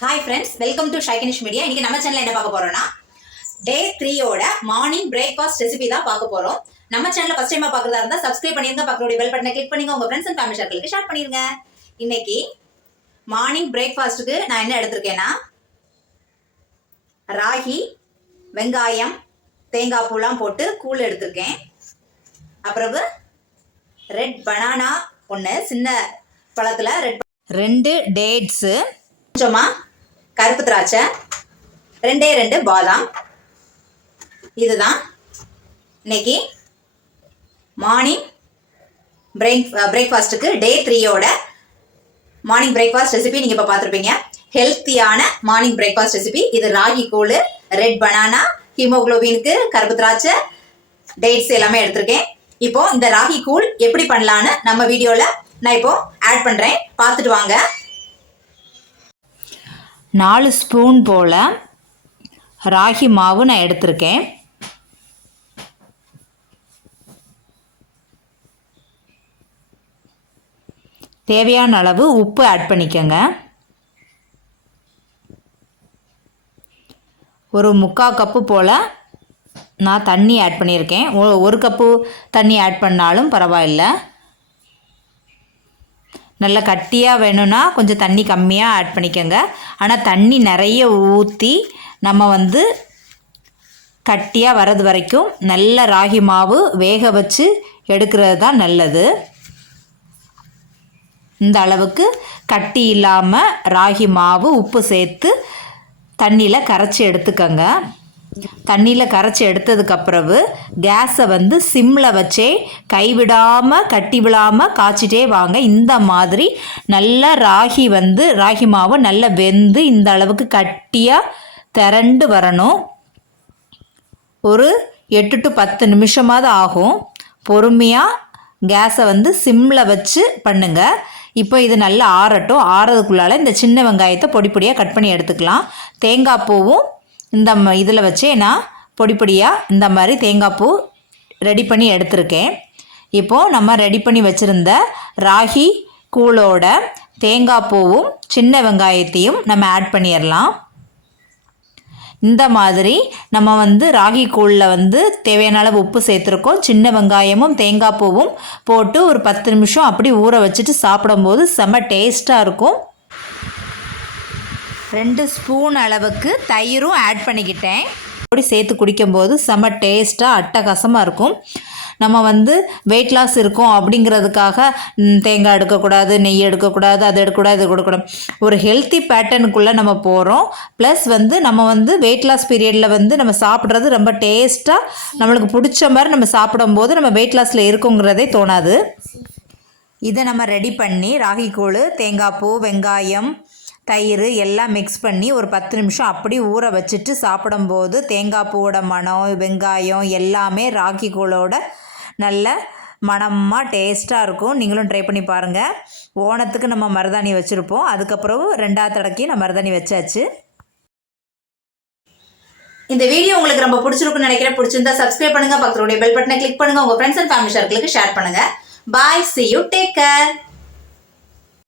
Hi friends welcome to ஷைகனிஷ் media இன்னைக்கு நம்ம சேனல்ல என்ன பார்க்க போறோம்னா டே த்ரீயோட மார்னிங் பிரேக்ஃபாஸ்ட் ரெசிபி தான் பார்க்க போறோம். நம்ம சேனல்ல ஃபர்ஸ்ட் டைமா பார்க்கறதா இருந்தா சப்ஸ்கிரைப் பண்ணிருங்க பக்கத்துடைய பெல் பட்டனை கிளிக் பண்ணுங்க உங்க ஃப்ரெண்ட்ஸ் அண்ட் ஃபேமிலி சர்க்கிளுக்கு ஷேர் பண்ணிருங்க. இன்னைக்கு மார்னிங் பிரேக்ஃபாஸ்ட்டுக்கு நான் என்ன எடுத்திருக்கேன்னா ராகி வெங்காயம் தேங்காய் பூலாம் போட்டு கூழ் எடுத்திருக்கேன். அப்புறம் ரெட் பனானா ஒன்று சின்ன பழத்தில் ரெட் ரெண்டு டேட்ஸு கொஞ்சமா கருப்பு திராட்சை ரெண்டே ரெண்டு பாதாம். இதுதான் இன்னைக்கு மார்னிங் பிரேக் பிரேக்ஃபாஸ்ட்டுக்கு டே த்ரீயோட மார்னிங் பிரேக்ஃபாஸ்ட் ரெசிபி நீங்கள் இப்போ பார்த்துருப்பீங்க. ஹெல்த்தியான மார்னிங் பிரேக்ஃபாஸ்ட் ரெசிபி இது ராகி கூழ் ரெட் பனானா ஹீமோகுளோபினுக்கு கருப்பு திராட்சை டேட்ஸ் எல்லாமே எடுத்திருக்கேன். இப்போ இந்த ராகி கூழ் எப்படி பண்ணலான்னு நம்ம வீடியோவில் நான் இப்போ ஆட் பண்ணுறேன் பார்த்துட்டு வாங்க. நாலு ஸ்பூன் போல் ராகி மாவு நான் எடுத்திருக்கேன். தேவையான அளவு உப்பு ஆட் பண்ணிக்கோங்க. ஒரு முக்கால் கப்பு போல் நான் தண்ணி ஆட் பண்ணியிருக்கேன். ஒரு கப்பு தண்ணி ஆட் பண்ணாலும் பரவாயில்ல. நல்லா கட்டியாக வேணும்னா கொஞ்சம் தண்ணி கம்மியாக ஆட் பண்ணிக்கோங்க. ஆனால் தண்ணி நிறைய ஊற்றி நம்ம வந்து கட்டியாக வர்றது வரைக்கும் நல்ல ராகி மாவு வேக வச்சு எடுக்கிறது தான் நல்லது. இந்த அளவுக்கு கட்டி இல்லாமல் ராகி மாவு உப்பு சேர்த்து தண்ணியில் கரைச்சி எடுத்துக்கோங்க. தண்ணியில் கரைச்சி எடுத்ததுக்கு அப்புறவு கேஸை வந்து சிம்மில் வச்சே கைவிடாமல் கட்டி விடாமல் காய்ச்சிட்டே வாங்க. இந்த மாதிரி நல்லா ராகி வந்து ராகி மாவு நல்லா வெந்து இந்த அளவுக்கு கட்டியாக திரண்டு வரணும். ஒரு எட்டு டு பத்து நிமிஷமாவது ஆகும். பொறுமையாக கேஸை வந்து சிம்மில் வச்சு பண்ணுங்கள் இப்போ இது நல்லா ஆறட்டும். ஆறதுக்குள்ளால இந்த சின்ன வெங்காயத்தை பொடி பொடியாக கட் பண்ணி எடுத்துக்கலாம். தேங்காய் பூவும் இந்த இதில் வச்சே நான் பொடி பொடியாக இந்த மாதிரி தேங்காய் பூ ரெடி பண்ணி எடுத்திருக்கேன். இப்போது நம்ம ரெடி பண்ணி வச்சுருந்த ராகி கூழோட தேங்காய் பூவும் சின்ன வெங்காயத்தையும் நம்ம ஆட் பண்ணிடலாம் இந்த மாதிரி நம்ம வந்து ராகி கூழில் வந்து தேவையான அளவு உப்பு சேர்த்துருக்கோம். சின்ன வெங்காயமும் தேங்காய் பூவும் போட்டு ஒரு பத்து நிமிஷம் அப்படி ஊற வச்சுட்டு சாப்பிடும்போது செம்ம டேஸ்ட்டாக இருக்கும். ரெண்டு ஸ்பூன் அளவுக்கு தயிரும் ஆட் பண்ணிக்கிட்டேன். அப்படி சேர்த்து குடிக்கும்போது செம்ம டேஸ்ட்டாக அட்டகாசமாக இருக்கும். நம்ம வந்து வெயிட் லாஸ் இருக்கும் அப்படிங்கிறதுக்காக தேங்காய் எடுக்கக்கூடாது நெய் எடுக்கக்கூடாது அது எடுக்கக்கூடாது இது கொடுக்கக்கூடாது. ஒரு ஹெல்த்தி பேட்டர்னுக்குள்ளே நம்ம போகிறோம் ப்ளஸ் வந்து நம்ம வந்து வெயிட் லாஸ் பீரியடில் வந்து நம்ம சாப்பிட்றது ரொம்ப டேஸ்ட்டாக நம்மளுக்கு பிடிச்ச மாதிரி நம்ம சாப்பிடும்போது நம்ம வெயிட் லாஸில் இருக்குங்கிறதே தோணாது. இதை நம்ம ரெடி பண்ணி ராகி கூழ் தேங்காய் பூ வெங்காயம் தயிர் எல்லாம் மிக்ஸ் பண்ணி ஒரு பத்து நிமிஷம் அப்படி ஊற வச்சுட்டு சாப்பிடும்போது தேங்காய் பூவோட மணம் வெங்காயம் எல்லாமே ராகி கூழோட நல்ல மணமாக டேஸ்ட்டாக இருக்கும். நீங்களும் ட்ரை பண்ணி பாருங்கள் ஓணத்துக்கு நம்ம மருதாணி வச்சுருப்போம். அதுக்கப்புறம் ரெண்டாவது தடக்கையும் நான் மருதாணி வச்சாச்சு. இந்த வீடியோ உங்களுக்கு ரொம்ப பிடிச்சிருக்குன்னு நினைக்கிறேன். பிடிச்சிருந்தா சப்ஸ்கிரைப் பண்ணுங்கள் பக்கத்துடைய பெல் பட்டனை கிளிக் பண்ணுங்கள் உங்கள் ஃப்ரெண்ட்ஸ் அண்ட் ஃபேமிலி சர்க்கிளுக்கு ஷேர் பண்ணுங்கள் bye see you take care